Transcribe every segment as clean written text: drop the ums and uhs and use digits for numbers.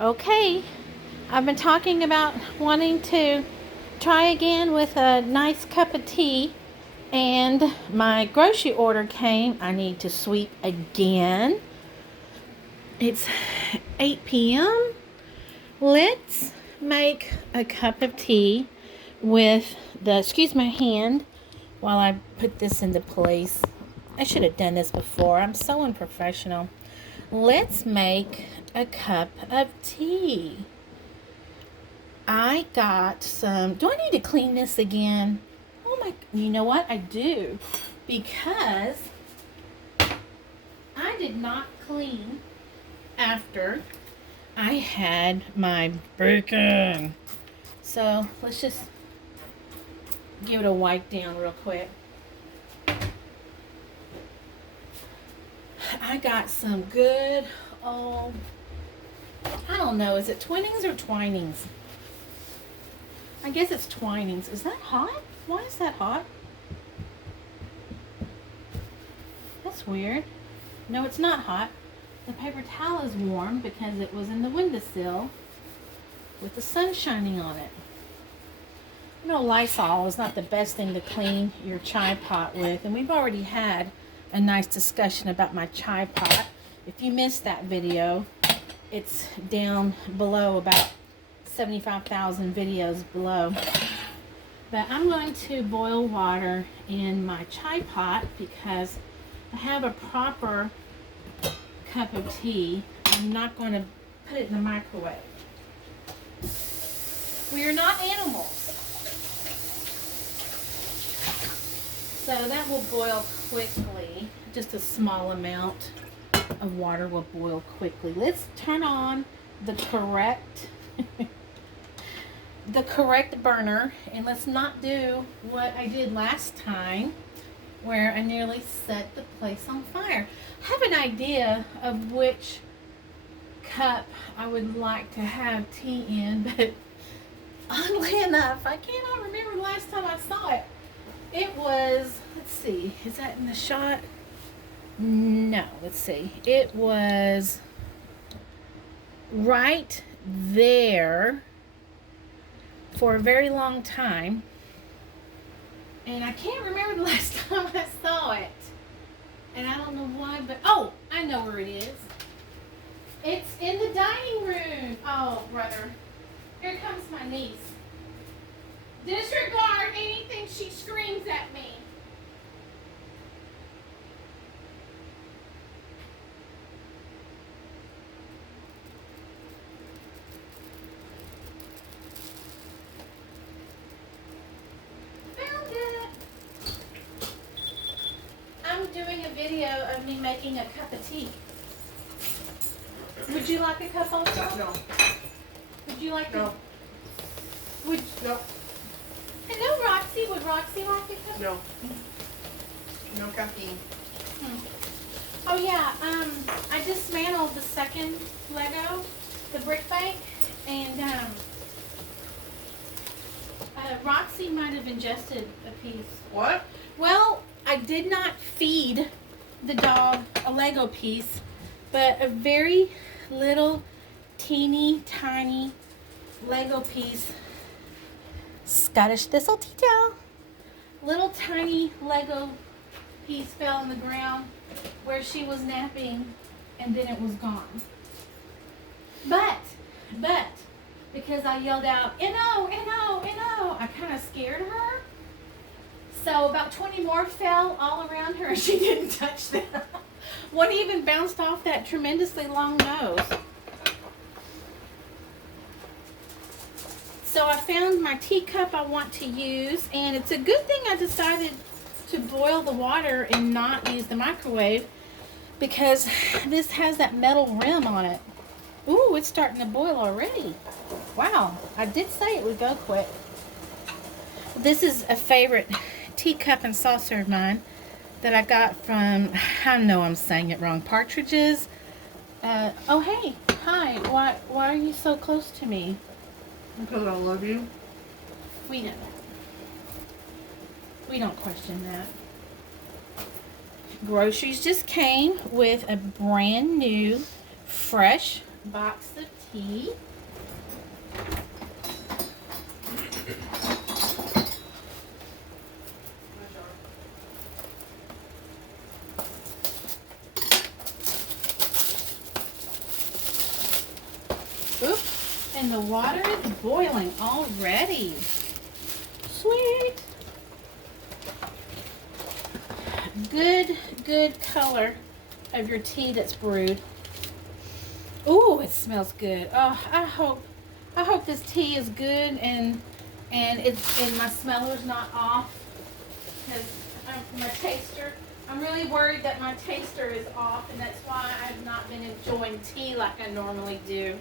Okay, I've been talking about wanting to try again with a nice cup of tea, and my grocery order came. I need to sweep again. It's 8 p.m. Let's make a cup of tea with excuse my hand while I put this into place. I should have done this before. I'm so unprofessional. Let's make a cup of tea. I got some. Do I need to clean this again? Oh my, you know what? I do. Because I did not clean after I had my bacon. So let's just give it a wipe down real quick. I got some good old, I don't know, is it Twinings or Twinings? I guess it's Twinings. Is that hot? Why is that hot? That's weird. No, it's not hot. The paper towel is warm because it was in the windowsill with the sun shining on it. You know, Lysol is not the best thing to clean your chai pot with, and we've already had a nice discussion about my chai pot. If you missed that video, it's down below, about 75,000 videos below. But I'm going to boil water in my chai pot because I have a proper cup of tea. I'm not going to put it in the microwave. We are not animals. So that will boil quickly. Just a small amount of water will boil quickly. Let's turn on the correct burner, and let's not do what I did last time where I nearly set the place on fire. I have an idea of which cup I would like to have tea in, but oddly enough, I cannot remember the last time I saw it. It was, let's see, is that in the shot? No, let's see. It was right there for a very long time. And I can't remember the last time I saw it. And I don't know why, but, oh, I know where it is. It's in the dining room. Oh, brother. Here comes my niece. Disregard anything she screams at me. Found it. I'm doing a video of me making a cup of tea. Would you like a cup also? No. Would you like No. Would No. Hello, Roxy. Would Roxy like a cup? No. No caffeine. Oh yeah, I dismantled the second Lego, the brick bank, and Roxy might have ingested a piece. What? Well, I did not feed the dog a Lego piece, but a very little, teeny, tiny Lego piece. Scottish thistle tea towel. Little tiny Lego piece fell on the ground where she was napping, and then it was gone. But, because I yelled out, "N-O, N-O, N-O," I kind of scared her. So about 20 more fell all around her, and she didn't touch them. One even bounced off that tremendously long nose. So I found my teacup I want to use, and it's a good thing I decided to boil the water and not use the microwave, because this has that metal rim on it. Ooh, it's starting to boil already. Wow, I did say it would go quick. This is a favorite teacup and saucer of mine that I got from, I know I'm saying it wrong, Partridges. Oh hey, hi, why are you so close to me? Because I love you. We know. We don't question that. Groceries just came with a brand new, fresh box of tea. Oops, and the water is boiling already. Sweet. Good color of your tea that's brewed. Ooh, it smells good. Oh, I hope this tea is good and my smeller's not off, because my taster. I'm really worried that my taster is off, and that's why I've not been enjoying tea like I normally do.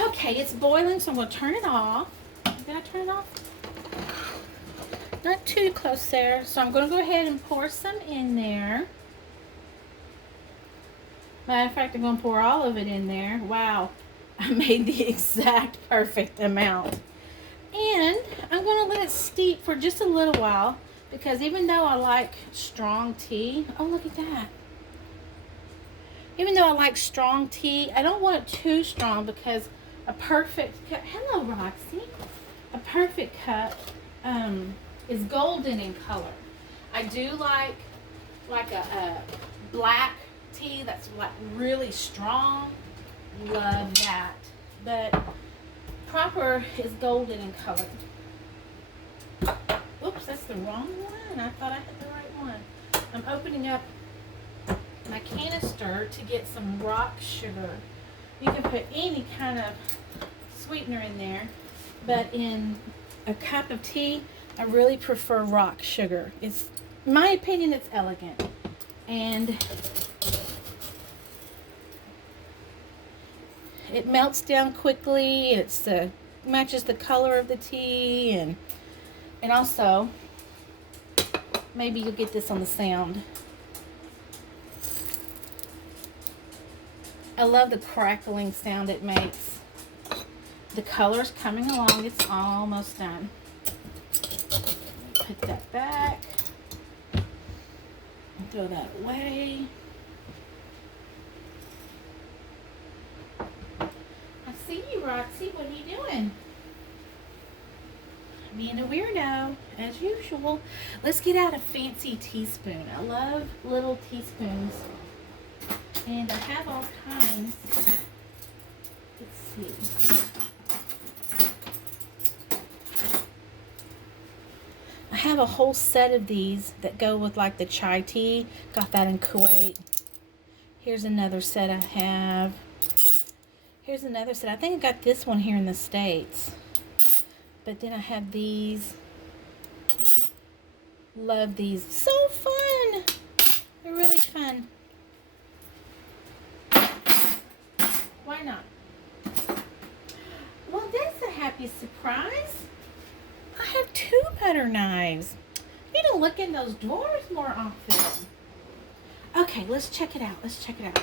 Okay, it's boiling, so I'm going to turn it off. Did I turn it off? Not too close there. So I'm going to go ahead and pour some in there. Matter of fact, I'm going to pour all of it in there. Wow, I made the exact perfect amount. And I'm going to let it steep for just a little while, because even though I like strong tea, oh, look at that. Even though I like strong tea, I don't want it too strong, because a perfect cup, hello Roxy, a perfect cup is golden in color. I do like a black tea that's like really strong. Love that. But proper is golden in color. Oops, that's the wrong one. I thought I had the right one. I'm opening up my canister to get some rock sugar. You can put any kind of sweetener in there, but in a cup of tea, I really prefer rock sugar. It's, in my opinion, it's elegant. And it melts down quickly. It's matches the color of the tea, and also maybe you'll get this on the sound. I love the crackling sound it makes. The color's coming along. It's almost done. Put that back. Throw that away. I see you, Roxy. What are you doing? Being a weirdo, as usual. Let's get out a fancy teaspoon. I love little teaspoons. And I have all kinds. Let's see. I have a whole set of these that go with like the chai tea. Got that in Kuwait. Here's another set I have. Here's another set. I think I got this one here in the States. But then I have these. Love these. So fun. They're really fun. Why not? Well, that's a happy surprise. I have 2 butter knives. You need to look in those drawers more often. Okay, let's check it out. Let's check it out.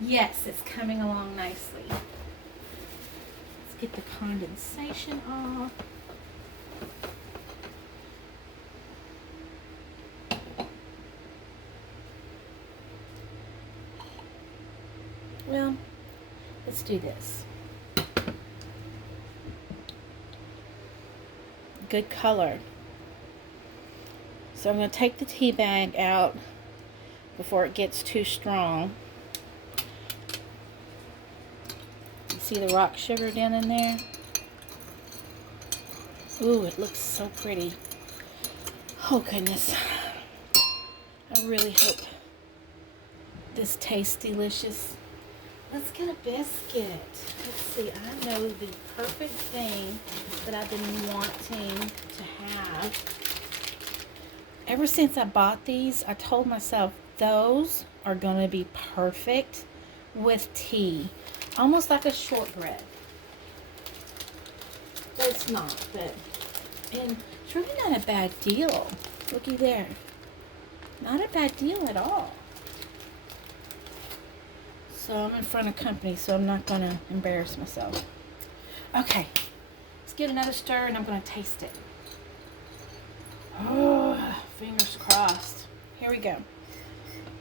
Yes, it's coming along nicely. Let's get the condensation off. Well, let's do this. Good color. So I'm going to take the tea bag out before it gets too strong. You see the rock sugar down in there? Ooh, it looks so pretty. Oh goodness. I really hope this tastes delicious. Let's get a biscuit. Let's see, I know the perfect thing that I've been wanting to have. Ever since I bought these, I told myself those are going to be perfect with tea. Almost like a shortbread. But it's not, and it's really not a bad deal. Looky there. Not a bad deal at all. So I'm in front of company, so I'm not going to embarrass myself. Okay, let's give it another stir, and I'm going to taste it. Oh, fingers crossed. Here we go.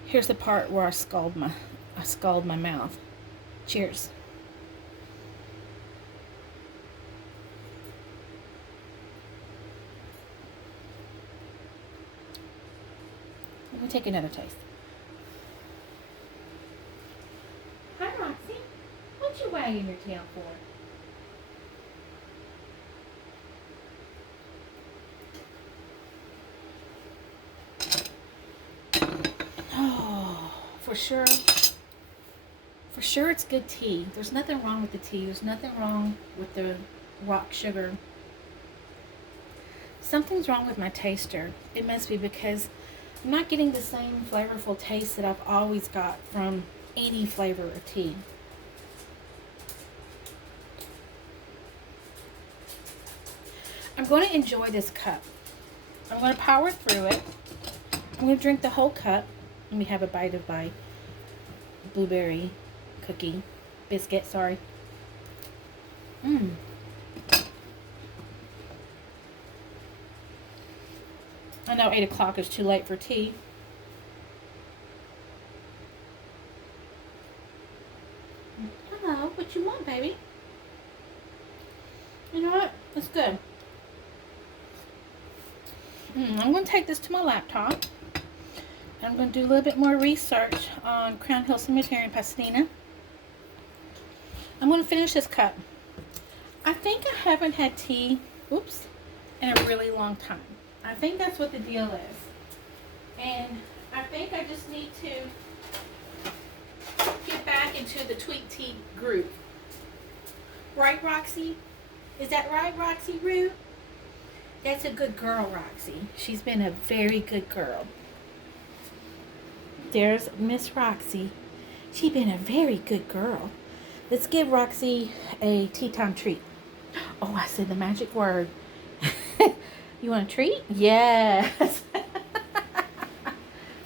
Here's the part where I scald my mouth. Cheers. Let me take another taste. Hi, Roxy. What you wagging your tail for? Oh, for sure it's good tea. There's nothing wrong with the tea. There's nothing wrong with the rock sugar. Something's wrong with my taster. It must be because I'm not getting the same flavorful taste that I've always got from any flavor of tea. I'm going to enjoy this cup. I'm going to power through it. I'm going to drink the whole cup. Let me have a bite of my blueberry cookie biscuit, sorry. I know 8 o'clock is too late for tea. Hello, what you want, baby? You know what? It's good. I'm going to take this to my laptop. I'm going to do a little bit more research on Crown Hill Cemetery in Pasadena. I'm going to finish this cup. I think I haven't had tea, in a really long time. I think that's what the deal is. And I think I just need to get back into the TweetTea group. Right, Roxy? Is that right, Roxy Roo? That's a good girl, Roxy. She's been a very good girl. There's Miss Roxy. She's been a very good girl. Let's give Roxy a tea time treat. Oh, I said the magic word. You want a treat? Yes.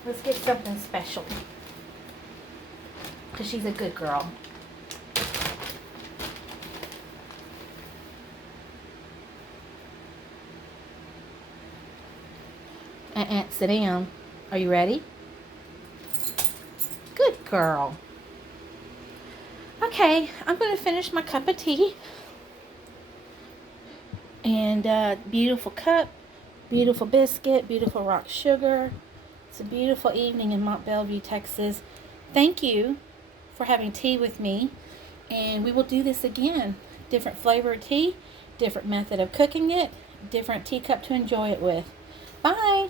Let's get something special. Because she's a good girl. Sit down. Are you ready? Good girl. Okay, I'm going to finish my cup of tea. And beautiful cup, beautiful biscuit, beautiful rock sugar. It's a beautiful evening in Mont Belvieu, Texas. Thank you for having tea with me. And we will do this again. Different flavor of tea, different method of cooking it, different teacup to enjoy it with. Bye.